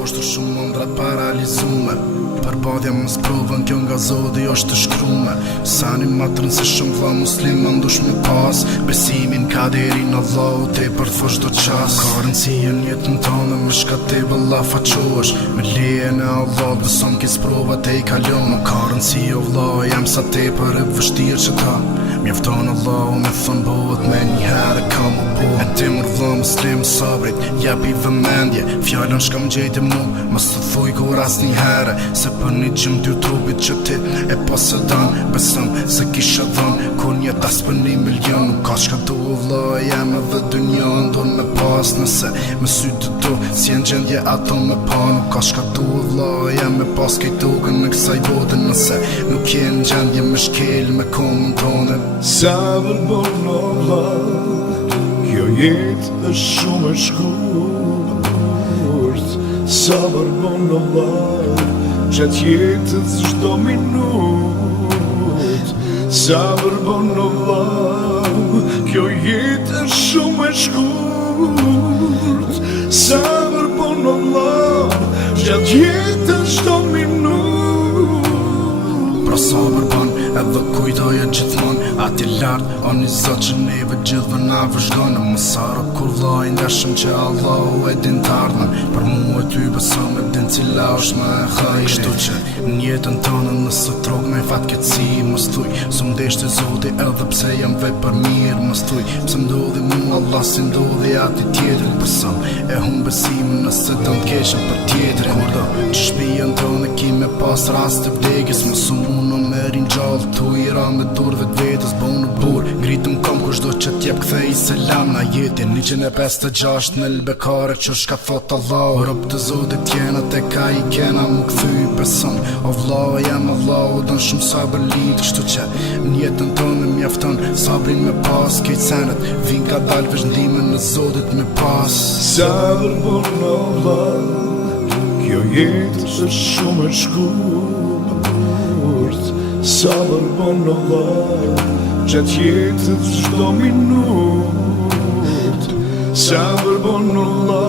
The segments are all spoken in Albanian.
poshtër shumë mëndrat paralizume. Përbadja më sprovën kjo nga Zoti është të shkrume. Sa një matrën se shumë vla muslim më ndush me pas. Besimin ka deri në Allahu te për të do qas. Ka rëndësia në jetën tonë më shka te bëlla faqosh. Me leje në Allah besom kis prova te i kalon. Ka rëndësia o vla jam sa te për e vështirë që ta. Mjafton Allahu me thënë bëhet me njëherë kam u bo. E ti mër vla muslim sabrit japi vëmendje. Fjallën shkam gjejti mu mës të thuj kur as njëherë. Se për një gjimë dy trupit që ti e pas e danë. Besëm se kisha dhanë kur një tas për 1 milion. Nuk ka shka tu u vla jem edhe dynja ndon me pas. Nëse me sy të tu si në gjendje ato me pa. Nuk ka shka tu u vla jem me pas kej tokën në kësaj bote. Nëse nuk jenë gjendje me shkel me komën tonë. Sa vërbon o vla, kjo jetë është shumë e shkurt. Sa vërbon o vla, gjatë jetës çdo minut. Sa vërbon o vla, kjo jetë është shumë e shkurt. Sa vërbon o vla, gjatë jetës çdo minut. Pra sa vërbon edhe kujtoje gjithmon ati lartë, o një zot që neve gjithve na vëzhgonë. Më sarë kur vloj ndeshëm që Allahu e din t'ardhën. Për mu e ty besom e din cila është me e hajri. Kështu që njetën tonë nëse trok me fatkeci. Mës thuj, su mdeshte Zoti edhe pse jam vej për mirë. Mës thuj, pse mdodhi mu Allah si mdodhi ati tjetërin. Përsam e hum besim nëse të n'keshen për tjetërin. Kurdo që shpijën tonë ki me pas rast të vdekjes. Mësu mu në merin gjallë tu i ra me durve t'vetës. Bo në bur, ngritëm kom kushdo që t'jep kthej selam. Na jetin 156 në lbekare që shka thot Allah. Rob të Zotit tjena te ka i kena mu këthy beson. O vlau jam Allah o don shumë sabër lidh. Kështu që njetën tonë mjafton sabrin me pas. Kejt senet vin ka dal vesh ndimin në Zotit me pas. Sa vërbon o vla, kjo jetë është shumë e shkurt. Sa vërbon o vla, gjatë jetës çdo minut. Sa vërbon o vla,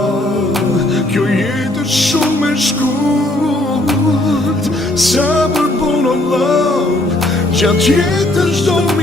kjo jetë është shumë e shkurt. Sa vërbon o vla, gjatë jetës çdo minut.